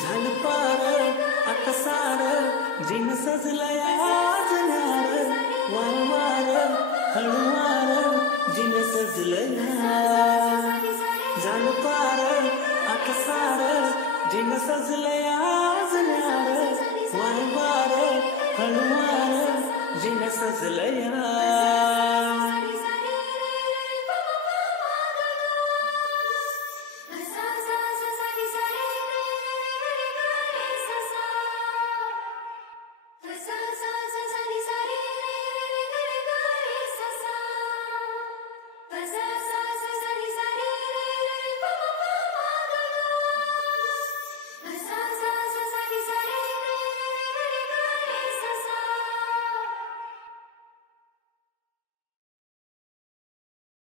झालं पार आता सार जिन सजलंय आज न्यार वारंवार हळूवार जिन सजलंय झालं पार आता सार जिन सजलंय आज न्यार वारंवार हळूवार जिन सजलंय